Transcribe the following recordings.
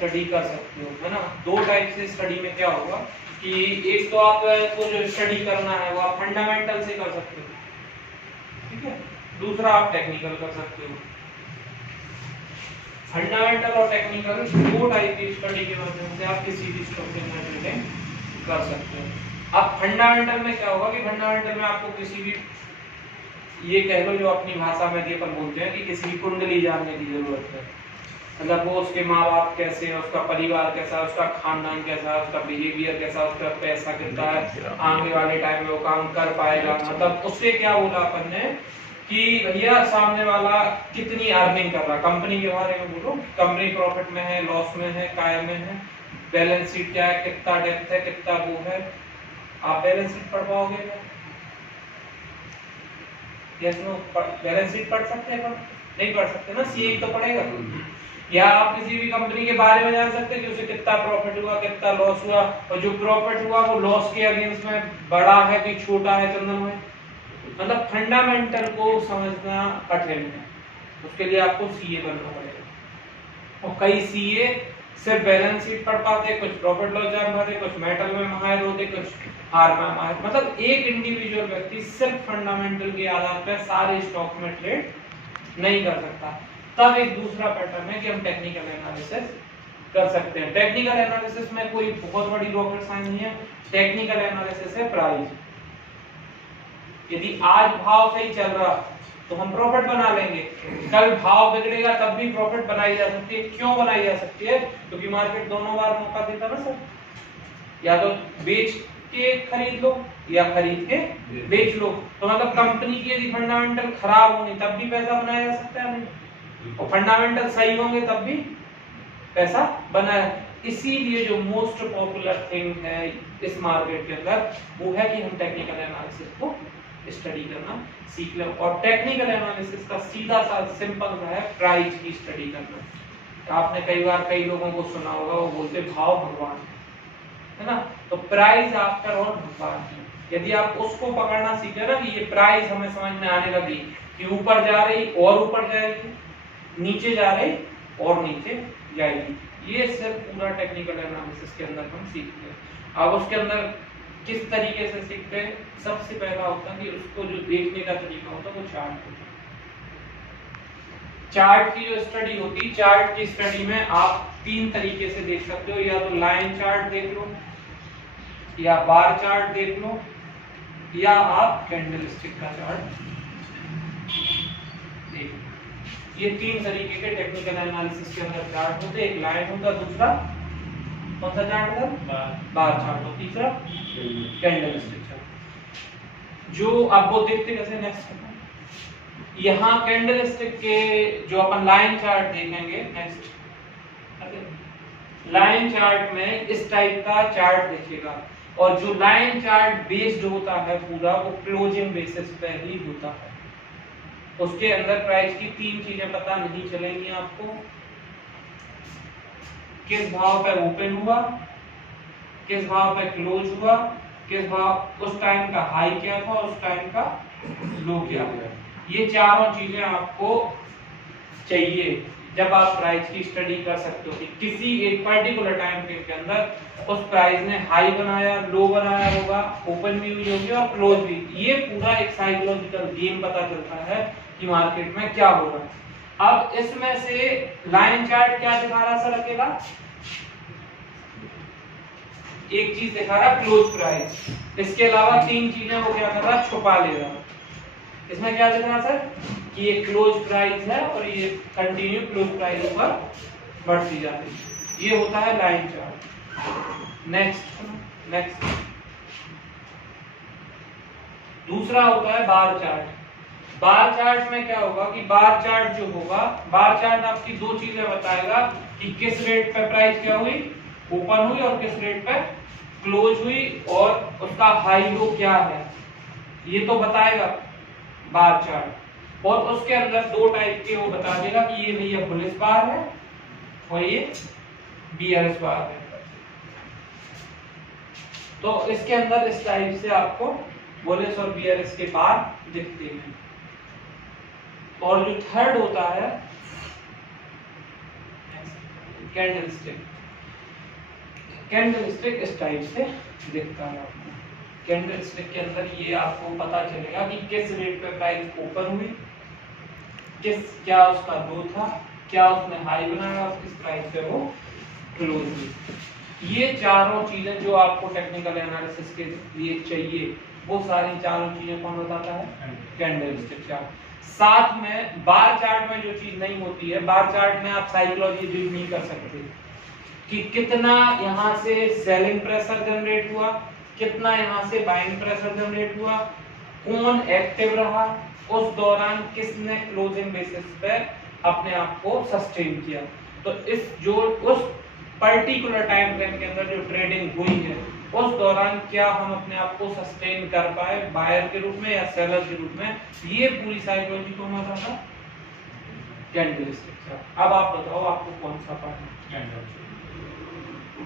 Study कर सकते हो, है ना। दो टाइप से स्टडी में क्या होगा कि एक तो आपको जो स्टडी करना है वो आप फंडामेंटल से कर सकते हो, ठीक है, दूसरा आप टेक्निकल कर सकते हो। फंडामेंटल और टेक्निकल दो टाइप की स्टडी के माध्यम से आप किसी भी टॉपिक में ट्रेडिंग कर सकते हो। अब फंडामेंटल में क्या होगा कि फंडामेंटल में आपको किसी भी, ये कह लो जो अपनी भाषा में अपन बोलते हैं कि किसी की कुंडली जानने की जरूरत है, मतलब वो उसके माँ बाप कैसे है, उसका परिवार कैसा है, उसका खानदान कैसा है, उसका बिहेवियर कैसा है, उसका पैसा कितना है, आगे वाले टाइम में वो काम कर पाएगा, मतलब उससे क्या बोला अपन ने कि भैया सामने वाला कितनी अर्निंग कर रहा, कंपनी के बारे में बोलो, कंपनी प्रॉफिट में है, लॉस में है, काय में है, बैलेंस शीट क्या है, कितना डेप्थ है, कितना वो है। आप बैलेंस शीट पढ़ पाओगे क्या? यस नो, बैलेंस शीट पढ़ सकते हैं? नहीं पढ़ सकते ना, सीए तो पढ़ेगा। या आप किसी भी कंपनी के बारे में जान सकते हैं कि उसे कितना प्रॉफिट हुआ, कितना लॉस हुआ, और जो प्रॉफिट हुआ वो लॉस के अगेंस्ट में बड़ा है कि छोटा है चंदन में। मतलब फंडामेंटल को समझना कठिन है, उसके लिए आपको सीए बनना पड़ेगा। और कई सीए सिर्फ बैलेंस शीट पढ़ पाते, कुछ प्रॉफिट लॉस जान पाते, कुछ मेटल में माहिर होते, कुछ हार में माहिर। मतलब एक इंडिविजुअल व्यक्ति सिर्फ फंडामेंटल के आधार पर सारे स्टॉक में ट्रेड नहीं कर सकता। तब एक दूसरा पैटर्न है कि हम टेक्निकल एनालिसिस कर सकते हैं। टेक्निकल एनालिसिस में कोई बहुत बड़ी रॉकेट साइंस नहीं है, टेक्निकल एनालिसिस है प्राइस। यदि आज भाव सही चल रहा तो हम प्रॉफिट बना लेंगे, कल भाव बिगड़ेगा तब भी प्रॉफिट बनाई जा सकती है। क्यों बनाई जा सकती है? क्योंकि मार्केट दोनों बार मौका देता ना सर, या तो बेच के खरीद लो या खरीद के बेच लो। तो मतलब कंपनी की यदि फंडामेंटल खराब होंगे तब भी पैसा बनाया जा सकता है नहीं, और फंडामेंटल सही होंगे तब भी पैसा बनाया। इसीलिए जो मोस्ट पॉपुलर थिंग है इस मार्केट के अंदर वो है कि हम टेक्निकल एनालिसिस को स्टडी करना सीख लें। और टेक्निकल एनालिसिस का सीधा सा सिंपल है प्राइस की स्टडी करना। आपने कई बार कई लोगों को सुना होगा, वो बोलते भाव भगवान है ना, तो प्राइस आफ्टर ऑल भगवान है। यदि आप उसको पकड़ना सीखे ना कि ये प्राइस हमें समझ में आने लगी कि ऊपर जा रही और ऊपर जाएगी, नीचे जा रही और नीचे जाएगी, ये सिर्फ पूरा टेक्निकल एनालिसिस के अंदर हम सीखते हैं। अब उसके अंदर किस तरीके से सीखते हैं? सबसे पहला होता है कि उसको जो देखने का तरीका होता है वो चार्ट होता है। चार्ट की जो स्टडी होती है, चार्ट की स्टडी में आप तीन तरीके से देख सकते हो, या तो लाइन चार्ट देख लो, या बार चार्ट देख लो, या आप कैंडलस्टिक का चार्ट देख लो। ये तीन तरीके के टेक्निकल एनालिसिस के अंदर चार्ट होते हैं। एक लाइन होता, दूसरा कौन सा चार्ट होता? बार चार्ट, और तीसरा कैंडलस्टिक चार्ट। जो आपको देखते कैसे, नेक्स्ट यहाँ कैंडलस्टिक के जो अपन लाइन चार्ट देखेंगे, नेक्स्ट लाइन चार्ट में इस टाइप का चार्ट दिखेगा, और जो लाइन चार्ट बेस्ड होता है पूरा वो क्लोजिंग बेसिस पे ही होता है। उसके अंदर प्राइस की तीन चीजें पता नहीं चलेंगी आपको, किस भाव पे ओपन हुआ, किस भाव पे क्लोज हुआ, किस भाव उस टाइम का हाई क्या था, उस टाइम का लो क्या हुआ। ये चारों चीजें आपको चाहिए जब आप प्राइस की स्टडी कर सकते हो कि किसी एक पर्टिकुलर टाइम फ्रेम के अंदर उस प्राइस ने हाई बनाया, लो बनाया होगा, ओपन भी हुई होगी और क्लोज भी। ये पूरा एक साइकोलॉजिकल गेम पता चलता है कि मार्केट में क्या होगा। अब इसमें से लाइन चार्ट क्या दिखा रहा सर अकेला? एक चीज दिखा रहा क्लोज प्राइस, इसके अलावा तीन चीजें वो क्या कर रहा, छुपा ले रहा। इसमें क्या दिख रहा सर कि ये क्लोज प्राइस है और ये कंटिन्यू क्लोज प्राइस ऊपर बढ़ती जा रही है। ये होता है लाइन चार्ट। नेक्स्ट दूसरा होता है बार चार्ट। बार चार्ट में क्या होगा कि बार चार्ट जो होगा, बार चार्ट आपकी दो चीजें बताएगा कि किस रेट पे प्राइस क्या हुई, ओपन हुई, और किस रेट पे क्लोज हुई, और उसका हाई लो क्या है, ये तो बताएगा बार चार्ट। और उसके अंदर दो टाइप के वो बता देगा कि ये भैया बुलिश बार है और ये बियरिश बार है। तो इसके अंदर इस टाइप से आपको बुलिश और बियरिश के बार दिखते हैं। और जो थर्ड होता है कैंडलस्टिक इस टाइप से दिखता है आपको। कैंडलस्टिक के अंदर ये आपको पता चलेगा कि किस रेट पे प्राइस ओपन हुई, क्या उसका लो था, क्या उसने हाई बनाया और किस प्राइस पे वो क्लोज हुई। ये चारों चीजें जो आपको टेक्निकल एनालिसिस के लिए चाहिए, वो सारी चारों चीजें कौन बताता है? Candlestick chart. साथ में बार चार्ट में जो चीज नहीं होती है, बार चार्ट में आप साइकोलॉजी रीड नहीं कर सकते कि कितना यहाँ से सेलिंग प्रेशर जनरेट हुआ, कितना यहाँ से बाइंग प्रेशर जनरेट हुआ, कौन एक्टिव रहा, उस दौरान किसने क्लोजिंग बेसिस पे अपने आप को सस्टेन किया। तो उस पर्टिकुलर टाइम फ्रेम के अंदर जो ट्रेडिंग हुई है, उस दौरान क्या हम अपने आप को सस्टेन कर पाए बायर के रूप में या सेलर के रूप में, ये पूरी साइकोलॉजी को मैं बताता कैंडलस्टिक। अब आप बताओ आपको कौन सा पढ़ना?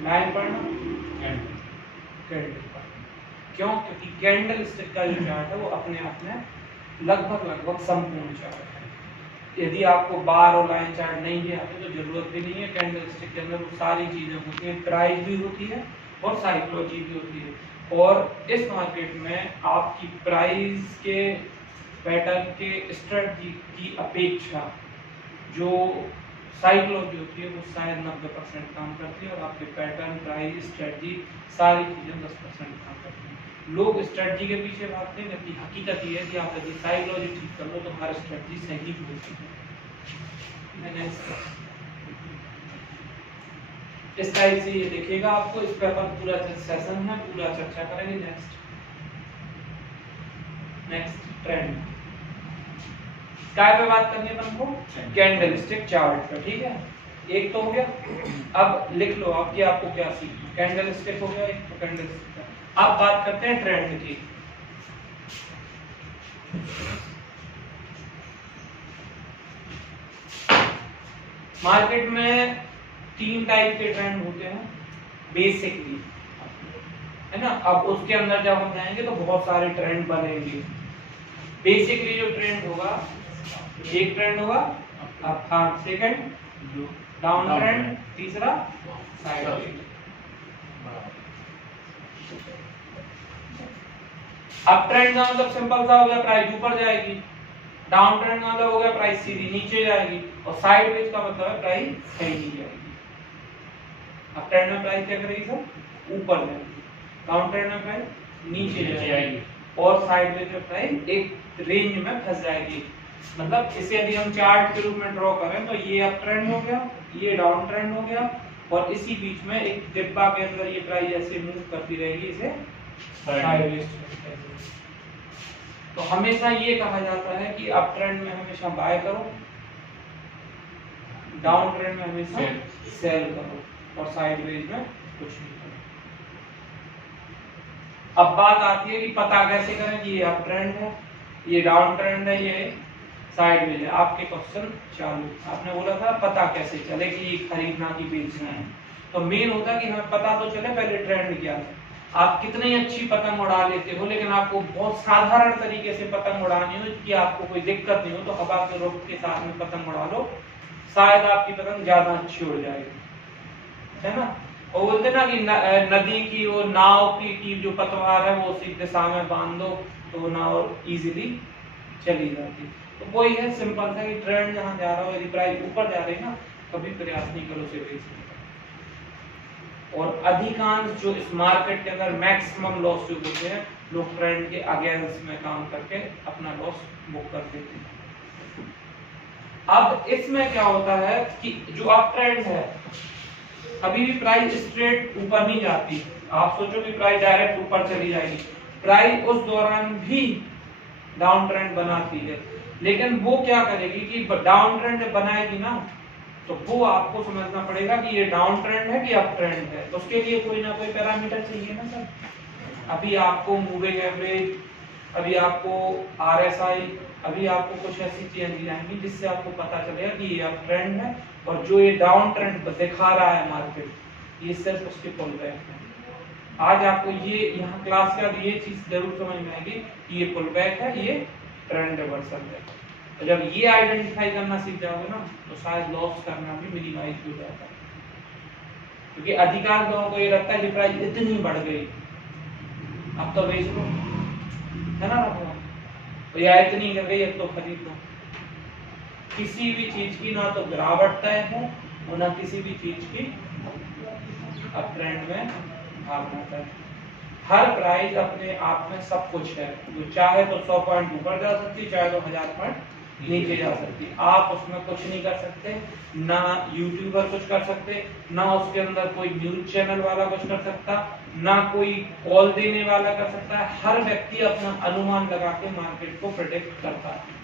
लाइन पढ़ना, कैंडल पढ़ना। क्यों? क्योंकि कैंडलस्टिक का जो चार्ट है वो अपने आप में लगभग संपूर्ण चार्ट है। यदि आपको बार और लाइन चार्ट नहीं भी आते तो जरूरत भी नहीं है। कैंडलस्टिक के अंदर वो सारी चीजें होती हैं, प्राइस भी होती है और साइकोलॉजी भी होती है। और इस मार्केट में आपकी प्राइस के पैटर्न के स्ट्रेटजी की अपेक्षा जो साइकोलॉजी होती है वो शायद 90% काम करती है और आपके पैटर्न, प्राइस, स्ट्रेटजी सारी चीजें 10% काम करती हैं। लोग स्ट्रेटजी के पीछे भागते हैं, जबकि हकीकत ये है कि आप यदि साइकोलॉजी ठीक कर लो तो हर स्ट्रेटजी सही होती है। इस टाइप से ये देखेगा आपको। इस पर अपन पूरा सेशन है, पूरा चर्चा करेंगे। नेक्स्ट ट्रेंड काय पे बात करनी है अपन को? कैंडलस्टिक चार्ट पे, ठीक है। एक तो हो गया, अब लिख लो आप कि आपको क्या सीखना। कैंडलस्टिक हो गया एक, तो कैंडलस्टिक। अब बात करते हैं ट्रेंड की। मार्केट में 3 टाइप के ट्रेंड होते हैं बेसिकली, है ना। अब उसके अंदर जब हम जाएंगे तो बहुत सारे ट्रेंड बनेंगे। बेसिकली जो ट्रेंड होगा, एक ट्रेंड होगा अप, सेकंड डाउन ट्रेंड, तीसरा साइडवेज। अप ट्रेंड का मतलब सिंपल सा हो गया, प्राइस ऊपर जाएगी। डाउन ट्रेंड का मतलब हो गया प्राइस सीधी नीचे जाएगी। और साइडवेज का मतलब है प्राइस कहीं नहीं जाएगी। अप ट्रेंड में प्राइस क्या करेगी सर? ऊपर जाएगी। डाउन ट्रेंड में प्राइस नीचे जाएगी। और साइडवेज में प्राइस एक रेंज में फंस जाएगी। मतलब इसे यदि हम चार्ट के रूप में ड्रॉ करें तो ये अप ट्रेंड हो गया, ये डाउन ट्रेंड हो गया, और इसी बीच में एक डिब्बा के अंदर ये प्राइस ऐसे मूव करती रहेगी, इसे साइडवेज। तो हमेशा ये कहा जाता है कि अप ट्रेंड में हमेशा बाय करो, डाउन ट्रेंड में हमेशा सेल करो, और साइडवेज में कुछ नहीं करो। अब बात आती है कि पता कैसे करें कि ये अप ट्रेंड है, ये डाउन ट्रेंड है, ये साइडवेज है। आपके क्वेश्चन चालू। आपने बोला था पता कैसे चले कि ये खरीदना कि बेचना है। तो मेन होता है कि हमें पता तो चले पहले ट्रेंड क्या है। आप कितनी अच्छी पतंग उड़ा लेते हो, लेकिन आपको बहुत साधारण तरीके से पतंग उड़ानी हो कि आपको कोई दिक्कत नहीं हो, तो हवा के रुख के साथ में पतंग उड़ा लो, शायद आपकी पतंग ज्यादा अच्छी उड़ जाएगी, है ना। और बोलते ना कि नदी की वो नाव की जो पतवार है वो उसी दिशा में बांध दो तो वो नाव इजीली चली जाती। तो वही है सिंपल सा कि ट्रेंड जहां जा रहा हो, यदि प्राइस ऊपर जा रही है ना, कभी प्रयास नहीं करो उसे बेचने का। और अधिकांश जो इस मार्केट के अंदर मैक्सिमम लॉस जो होते हैं, लोग ट्रेंड के अगेंस्ट में काम करके अपना लॉस बुक कर देते हैं। अब इसमें क्या होता है कि जो अप ट्रेंड है, कभी भी प्राइस स्ट्रेट ऊपर नहीं जाती। आप सोचो कि प्राइस डायरेक्ट ऊपर चली जाएगी, प्राइस उस दौरान भी डाउन ट्रेंड बनाती है। लेकिन वो क्या करेगी कि डाउन ट्रेंड बनाएगी ना, तो वो आपको समझना पड़ेगा कि ये डाउन ट्रेंड है कि अप ट्रेंड है। तो उसके लिए कोई ना कोई पैरामीटर चाहिए ना सर। अभी आपको मूविंग एवरेज, अभी आपको RSI, अभी आपको कुछ ऐसी चीजें दी जाएंगी जिससे आपको पता चलेगा कि ये अप ट्रेंड है, और जो ये डाउन ट्रेंड दिखा रहा है मार्केट, ये सिर्फ उसके पुल बैक है। आज आपको ये यहाँ क्लास के बाद ये चीज जरूर समझ में आएगी कि ये पुल बैक है, ये ट्रेंड रिवर्सल है। तो जब ये आइडेंटिफाई करना सीख जाओगे ना, तो शायद लॉस करना भी मिनिमाइज हो जाता है। क्योंकि अधिकांश लोगों को ये लगता है कि प्राइस इतनी बढ़ गई, अब तो बेच लो, है ना, तो या इतनी गिर गई अब तो खरीद लो। किसी भी चीज की ना तो गिरावट तय है और ना किसी भी चीज की अब ट्रेंड में भागना तय है। हर प्राइस अपने आप में सब कुछ है, जो चाहे तो 100 पॉइंट ऊपर जा सकती, चाहे तो 1000 पॉइंट नीचे जा सकती। आप उसमें कुछ नहीं कर सकते, ना यूट्यूबर कुछ कर सकते, ना उसके अंदर कोई न्यूज चैनल वाला कुछ कर सकता, ना कोई कॉल देने वाला कर सकता है। हर व्यक्ति अपना अनुमान लगा के मार्केट को प्रेडिक्ट करता है,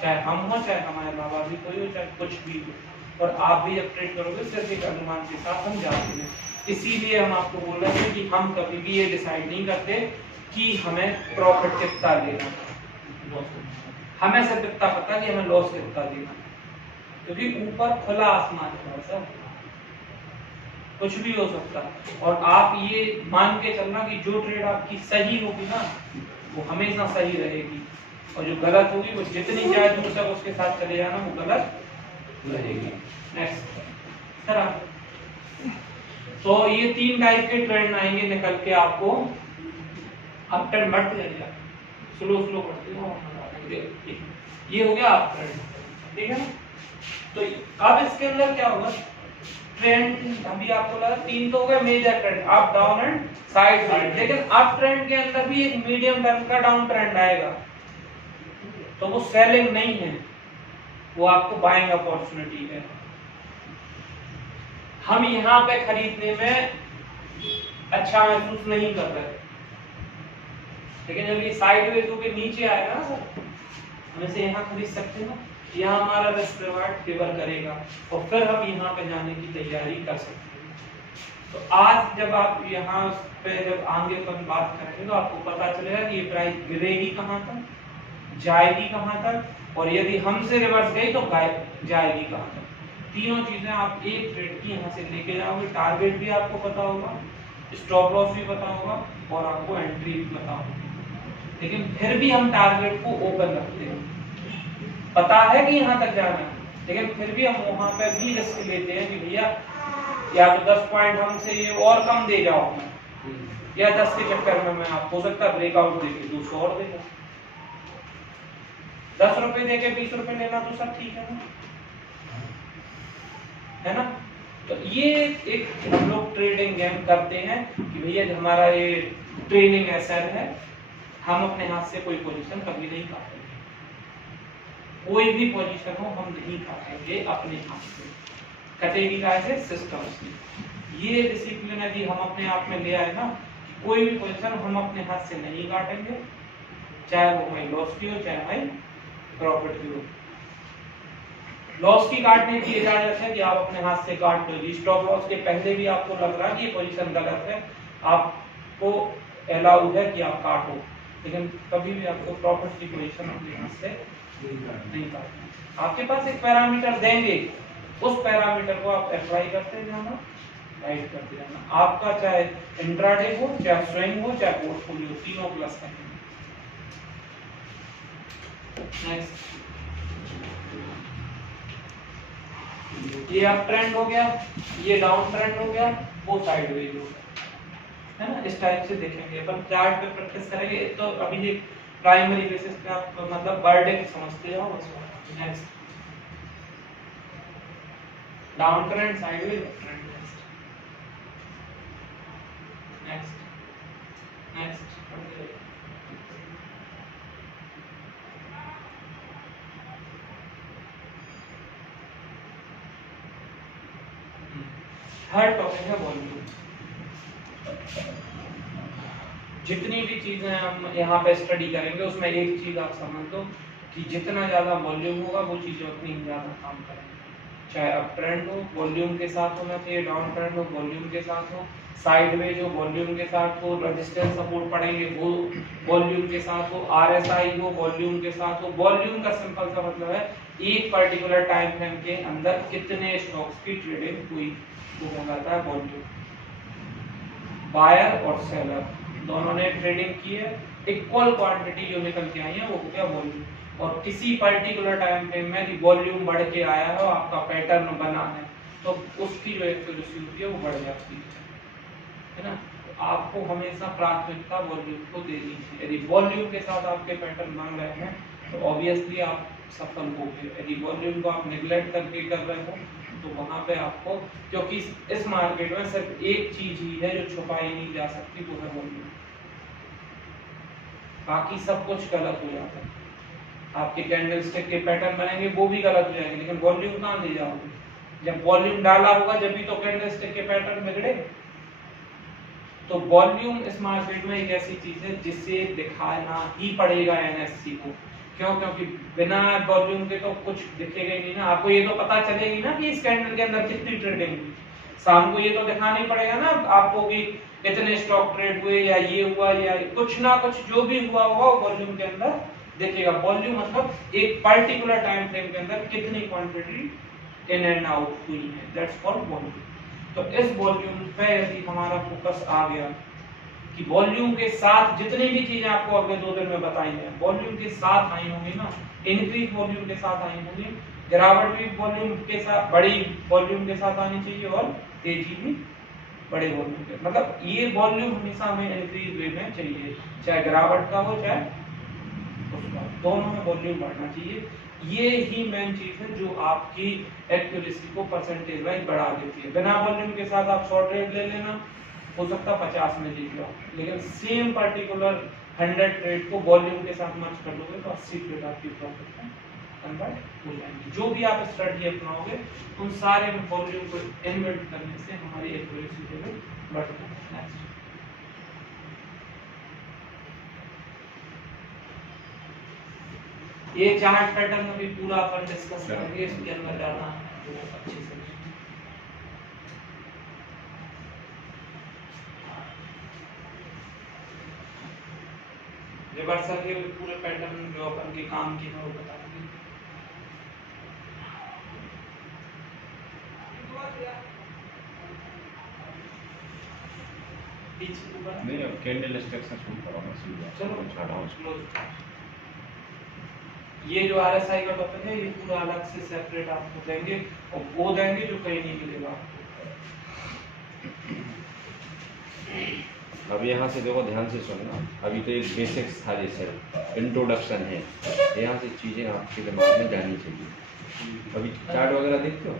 चाहे हम हो, चाहे हमारे अलावा भी कोई हो, चाहे कुछ भी हो। और आप भी जब ट्रेड करोगे सिर्फ एक अनुमान के साथ हम जाते हैं। इसीलिए हम आपको बोल रहे हैं कि हम कभी भी ये डिसाइड नहीं करते कि हमें प्रॉफिट कितना लेना, हमें सिर्फ इतना पता है कि हमें लॉस कितना देना, क्योंकि ऊपर खुला आसमान है सर, कुछ भी हो सकता है। और आप ये मान के चलना कि जो ट्रेड आपकी सही होगी ना वो हमेशा सही रहेगी, और जो गलत होगी वो जितनी चाहे दूर तक उसके साथ चले जाना वो गलत रहेगी। नेक्स्ट सर आप, तो ये 3 टाइप के ट्रेंड आएंगे निकल के आपको। अब ट्रेंड बढ़ते जाएगा, स्लो स्लो बढ़ते हो, ये हो गया आप ट्रेंड, ठीक है ना। तो अब इसके अंदर क्या होगा, ट्रेंड अभी आपको लगा 3 तो हो गए major trend, up down and sideways, लेकिन अप ट्रेंड के अंदर भी एक मीडियम टर्म का डाउन ट्रेंड आएगा, तो वो सेलिंग नहीं है, वो आपको बाइंग अपॉर्चुनिटी है। हम यहाँ पे खरीदने में अच्छा महसूस नहीं कर रहे, लेकिन जब ये साइडवेज होके नीचे आएगा ना सर, हम इसे यहाँ खरीद सकते हैं ना, यहाँ हमारा रिस्क रिवार्ड फेवर करेगा और फिर हम यहाँ पे जाने की तैयारी कर सकते हैं। तो आज जब आप यहाँ पे जब आगे पर बात करेंगे तो आपको पता चलेगा कि ये प्राइस गिरेगी कहाँ तक, जाएगी कहाँ तक, और यदि हमसे रिवर्स गई तो जाएगी कहाँ तक। तीनों चीजें आप एक ट्रेड की यहाँ से लेके जाओगे। टारगेट भी आपको पता होगा, स्टॉप लॉस भी पता होगा और आपको एंट्री भी पता होगी, लेकिन फिर भी हम टारगेट को ओपन रखते हैं। पता है कि यहाँ तक जाना है, लेकिन फिर भी हम वहां पे भी रिस्क लेते हैं कि भैया या तो 10 पॉइंट हमसे ये और कम दे जाओ, या 10 के चक्कर में मैं आप हो सकता है ब्रेकआउट देके 200 और देगा। 10 रुपए देके 20 रुपए लेना तो सब ठीक है ना, है ना। तो ये एक हम लोग ट्रेडिंग गेम करते हैं कि भैया हमारा ये ट्रेनिंग ऐसा है, हम अपने हाथ से कोई पोजीशन कभी नहीं काटेंगे, कोई भी पोजीशन हो हम नहीं काटेंगे अपने हाथ से, कटेगी कैसे, सिस्टम से। ये डिसिप्लिन यदि हम अपने आप में ले आए ना, कोई भी पोजीशन हम अपने हाथ से नहीं काटेंगे, चाहे वो हमारी लॉस की हो चाहे हमारी प्रॉफिट की हो। लॉस की काटने की इजाजत है कि आप अपने हाथ से काट लो, स्टॉप लॉस के पहले भी आपको लग रहा है कि ये पोजीशन गलत है, आपको अलाउड है कि आप काटो, लेकिन कभी भी आपको प्रॉफिट की पोजीशन अपने हाथ से नहीं काटना। आपके पास एक पैरामीटर देंगे, उस पैरामीटर को आप अप्लाई करते जाना, राइट करते जाना। आपका चाहे इंट्राडे हो, चाहे स्विंग हो, चाहे पोर्टफोलियो, तीनों प्लस है। नेक्स्ट, ये अप ट्रेंड हो गया, ये डाउन ट्रेंड हो गया, वो साइडवेज हो गया, है ना। इस टाइप से देखेंगे, पर चार्ट पे प्रैक्टिस करेंगे तो अभी ये प्राइमरी बेसिस पे आप मतलब बर्डन समझते जाओ बस। Next, down trend, sideways, trend. Next, next, third topic है वॉल्यूम। जितनी भी चीजें हम यहाँ पे स्टडी करेंगे उसमें एक चीज आप समझ लो कि जितना ज्यादा वॉल्यूम होगा वो चीजें उतनी ज्यादा काम करेंगे। चाहे अप ट्रेंड हो वॉल्यूम के साथ होना चाहिए, डाउन ट्रेंड हो वॉल्यूम के साथ हो, साइडवेज हो वॉल्यूम के साथ हो, रेजिस्टेंस सपोर्ट पढ़ेंगे वो वॉल्यूम के साथ हो, आरएसआई हो वॉल्यूम के साथ हो। वॉल्यूम का सिंपल सा मतलब है एक पर्टिकुलर टाइम फ्रेम के अंदर कितने स्टॉक्स की ट्रेडिंग हुई, वो कहलाता है वॉल्यूम। बायर और सेलर दोनों ने ट्रेडिंग की है, इक्वल क्वांटिटी जो निकल के आई है वो हो गया वॉल्यूम। और किसी पर्टिकुलर टाइम फ्रेम में वॉल्यूम बढ़ के आया है, आपका पैटर्न बना है, तो उसकी जो एक्यूरेसी होती है वो बढ़ जाती है ना। तो आपको हमेशा प्राथमिकता वॉल्यूम को देनी है। यदि वॉल्यूम के साथ आपके पैटर्न बन रहे हैं तो ऑब्वियसली आप सफल होंगे। यदि वॉल्यूम को आप निगलेक्ट करके कर रहे हो तो वहां पे आपको, क्योंकि इस मार्केट में सिर्फ एक चीज ही है जो छुपाई नहीं जा सकती, वो है वॉल्यूम। बाकी सब कुछ गलत हो जाता है। आपके कैंडलस्टिक के पैटर्न बनेंगे वो भी गलत हो जाएंगे, लेकिन वॉल्यूम कहां दे जाओगे? जब वॉल्यूम डाला होगा जब भी तो कैंडलस्टिक के पैटर्न बिगड़े। तो वॉल्यूम इस मार्केट में एक ऐसी चीज है जिससे दिखाना ही पड़ेगा एनएससी को। क्यों? क्योंकि बिना वॉल्यूम के तो कुछ दिखेगा ही नहीं ना। आपको ये तो पता चलेगी ना कि इस कैंडल के अंदर कितनी ट्रेडिंग हुई। शाम को ये तो दिखाना ही पड़ेगा ना आपको कि कितने स्टॉक ट्रेड हुए या ये हुआ या कुछ ना कुछ जो भी हुआ होगा वॉल्यूम के अंदर देखिएगा। वॉल्यूम मतलब एक पर्टिकुलर टाइम फ्रेम के अंदर कितनी क्वांटिटी इन एंड आउट हुई है, दैट्स कॉल्ड वॉल्यूम। तो इस वॉल्यूम पे यदि हमारा फोकस आ गया कि वॉल्यूम के साथ जितनी भी चीजें आपको अगले 2 दिन में बताई हैं वॉल्यूम के साथ आई होंगी ना, इंक्रीज वॉल्यूम के साथ आई होंगी, गिरावट भी वॉल्यूम के साथ, बड़ी वॉल्यूम के साथ आनी चाहिए और तेजी भी बड़े वॉल्यूम के। मतलब ये वॉल्यूम हमेशा हमें इंक्रीज वे में चाहिए, चाहे गिरावट का हो चाहे उसका, दोनों में वॉल्यूम बढ़ना चाहिए। ये ही मेन चीज है जो आपकी एक्यूरेसी को परसेंटेज वाइज बढ़ा देती है। बिना वॉल्यूम के साथ आप शॉर्ट ट्रेड ले लेना, हो सकता 50 में जीत लो, लेकिन सेम पर्टिकुलर 100 ट्रेड को वॉल्यूम के साथ मर्ज कर लोगे तो 80 ट्रेड आपकी प्रॉफिट में कन्वर्ट हो जाएंगे। जो भी आप स्ट्रेटजी अपनाओगे उन सारे में वॉल्यूम को इन्वर्ट करने से हमारी एक्यूरेसी लेवल बढ़ता है। ये चार्ट पैटर्न में भी पूरा अपन डिस्कस करेंगे, इसके अंदर जाना है अच्छे से। रिवर्सल के पूरे पैटर्न जो अपन के काम की है वो बताएंगे। नहीं अब कैंडल स्टिक से शुरू करो मैं सीधा। चलो ये जो आरएसआई का टॉपिक है ये पूरा अलग से सेपरेट आपको देंगे और वो देंगे जो कहीं नहीं मिलेगा आपको। अब यहाँ से देखो ध्यान से सुनना, अभी तो एक बेसिक्स था जैसे इंट्रोडक्शन है, यहाँ से चीज़ें आपके दिमाग में जानी चाहिए। अभी चार्ट वगैरह देखते हो?